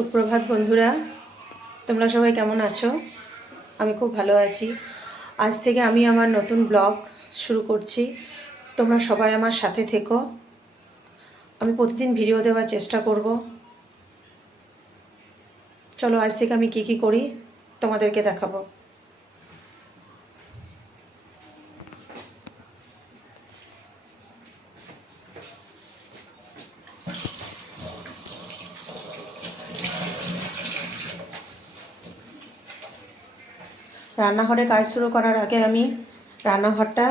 সুপ্রভাত বন্ধুরা, তোমরা সবাই কেমন আছো? আমি খুব ভালো আছি। আজ থেকে আমি আমার নতুন ব্লগ শুরু করছি। তোমরা সবাই আমার সাথে থেকো। আমি প্রতিদিন ভিডিও দেওয়ার চেষ্টা করব। চলো আজ থেকে আমি কি কি করি, তোমাদেরকে দেখাবো। রান্নাঘরে কাজ শুরু করার আগে আমি রান্নাঘরটা,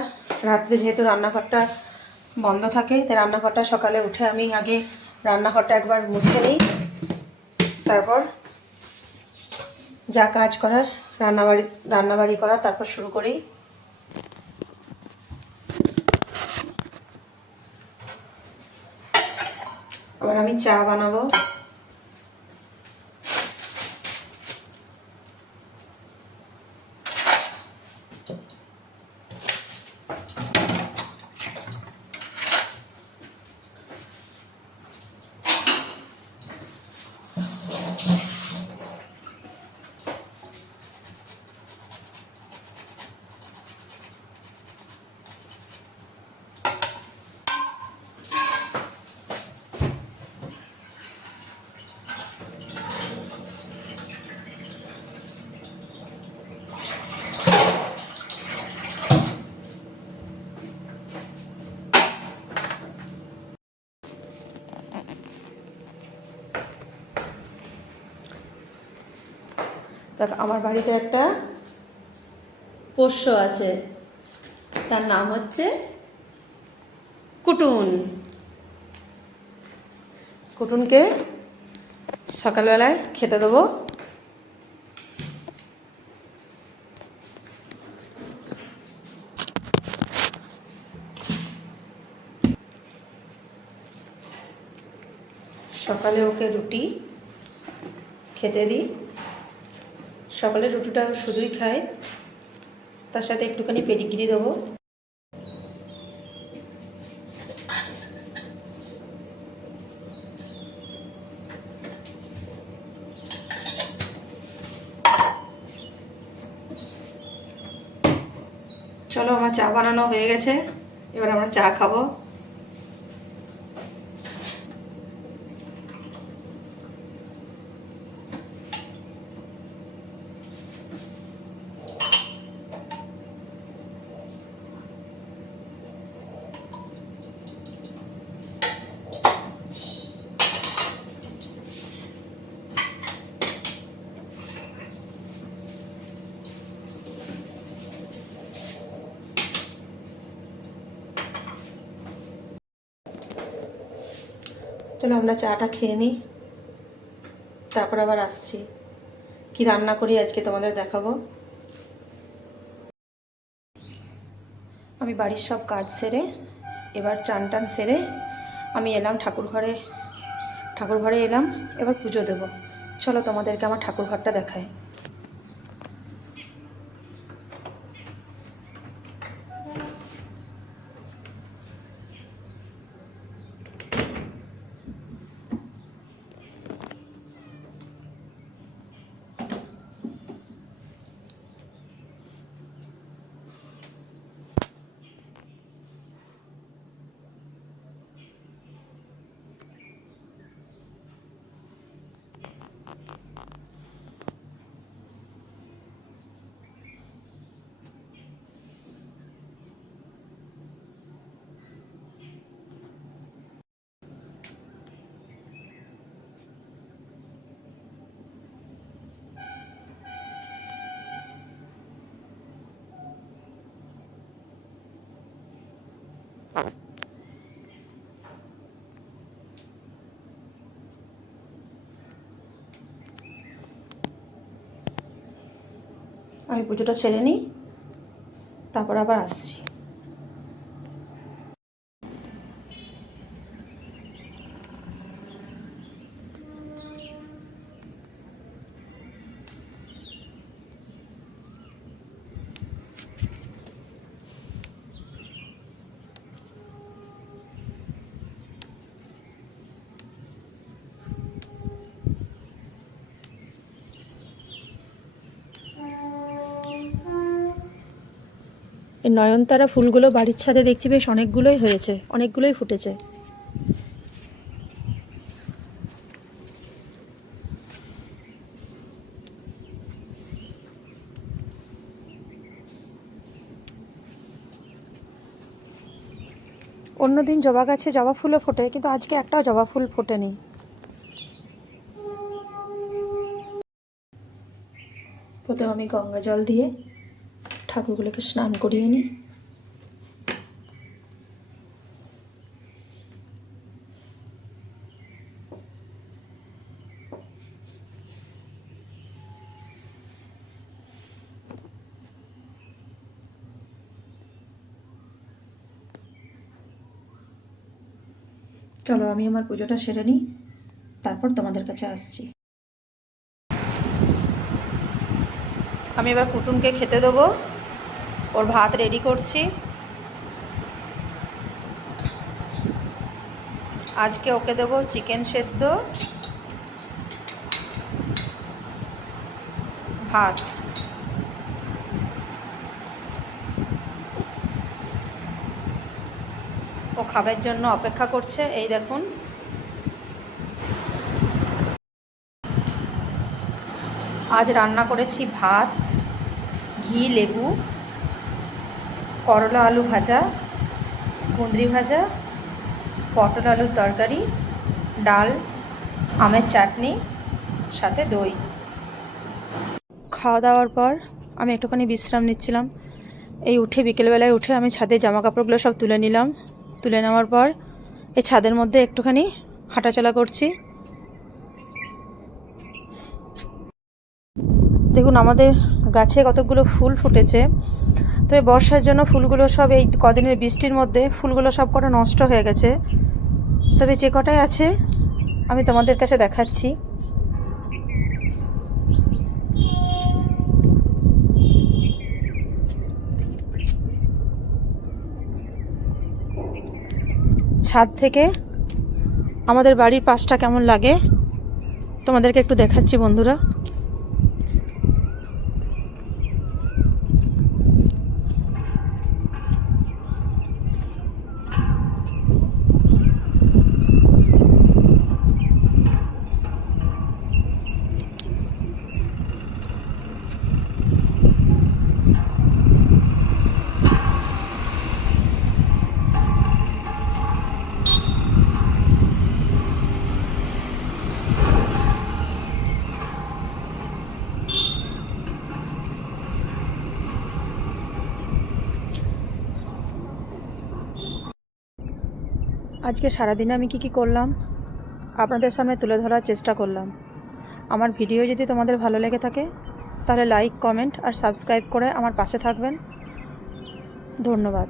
রাত্রে যেহেতু রান্নাঘরটা বন্ধ থাকে, তাই রান্নাঘরটা সকালে উঠে আমি আগে রান্নাঘরটা একবার মুছে নিই। তারপর যা কাজ করার, রান্নাবাড়ি রান্নাবাড়ি করা তারপর শুরু করি। আবার আমি চা বানাবো। দেখ, আমার বাড়িতে একটা পোষ্য আছে। তার নাম হচ্ছে কুটুন। কুটুনকে সকালবেলায় খেতে দেবো। সকালে ওকে রুটি খেতে দিই। সকালে রুটিটা শুধুই খায় তার সাথে একটুখানি পেডিগ্রি দেবো। চলো আমার চা বানানো হয়ে গেছে। এবার আমরা চা খাব। চলো আমরা চাটা খেয়ে নিই। তারপর আবার আসছি। কি রান্না করি আজকে তোমাদের দেখাবো। আমি বাড়ির সব কাজ সেরে, এবার চান টান সেরে আমি এলাম ঠাকুর ঘরে। ঠাকুর ঘরে এলাম, এবার পুজো দেব। চলো তোমাদেরকে আমার ঠাকুর ঘরটা দেখায় আমি পুজোটা ছেড়ে নিই তারপর আবার আসছি। নয়নতারা ফুলগুলো বাড়ির ছাদে দেখছি বেশ অনেকগুলোই হয়েছে, অনেকগুলোই ফুটেছে। অন্যদিন জবা গাছে জবা ফুলও ফোটে, কিন্তু আজকে একটাও জবা ফুল ফোটেনি। প্রথমে আমি গঙ্গা জল দিয়ে ঠাকুরগুলোকে স্নান করিয়ে নিই। চলো, আমি আমার পুজোটা সেরে নিই, তারপর তোমাদের কাছে আসছি। আমি এবার কুটুমকে খেতে দেবো। ওর ভাত রেডি করছি। আজকে ওকে দেবো চিকেন সেদ্ধ, ভাত। ও খাবার জন্য অপেক্ষা করছে, এই দেখুন। আজ রান্না করেছি ভাত, ঘি, লেবু। করলা আলু ভাজা, কুঁদরি ভাজা, পটল আলুর তরকারি, ডাল, আমের চাটনি, সাথে দই। খাওয়া দাওয়ার পর আমি একটুখানি বিশ্রাম নিচ্ছিলাম। এই উঠে বিকেলবেলায় উঠে আমি ছাদে জামা কাপড়গুলো সব তুলে নিলাম। তুলে নেওয়ার পর এই ছাদের মধ্যে একটুখানি হাঁটাচলা করছি। দেখুন, আমাদের গাছে কতগুলো ফুল ফুটেছে। তবে বর্ষার জন্য ফুলগুলো সব এই কদিনের বৃষ্টির মধ্যে ফুলগুলো সব কটা নষ্ট হয়ে গেছে। তবে যে কটাই আছে, আমি তোমাদের কাছে দেখাচ্ছি। ছাদ থেকে আমাদের বাড়ির পাশটা কেমন লাগে, তোমাদেরকে একটু দেখাচ্ছি বন্ধুরা। আজকে সারাদিনে আমি কি কি করলাম? আপনাদের সামনে তুলে ধরার চেষ্টা করলাম। আমার ভিডিও যদি তোমাদের ভালো লেগে থাকে, তাহলে লাইক কমেন্ট আর সাবস্ক্রাইব করে আমার পাশে থাকবেন। ধন্যবাদ।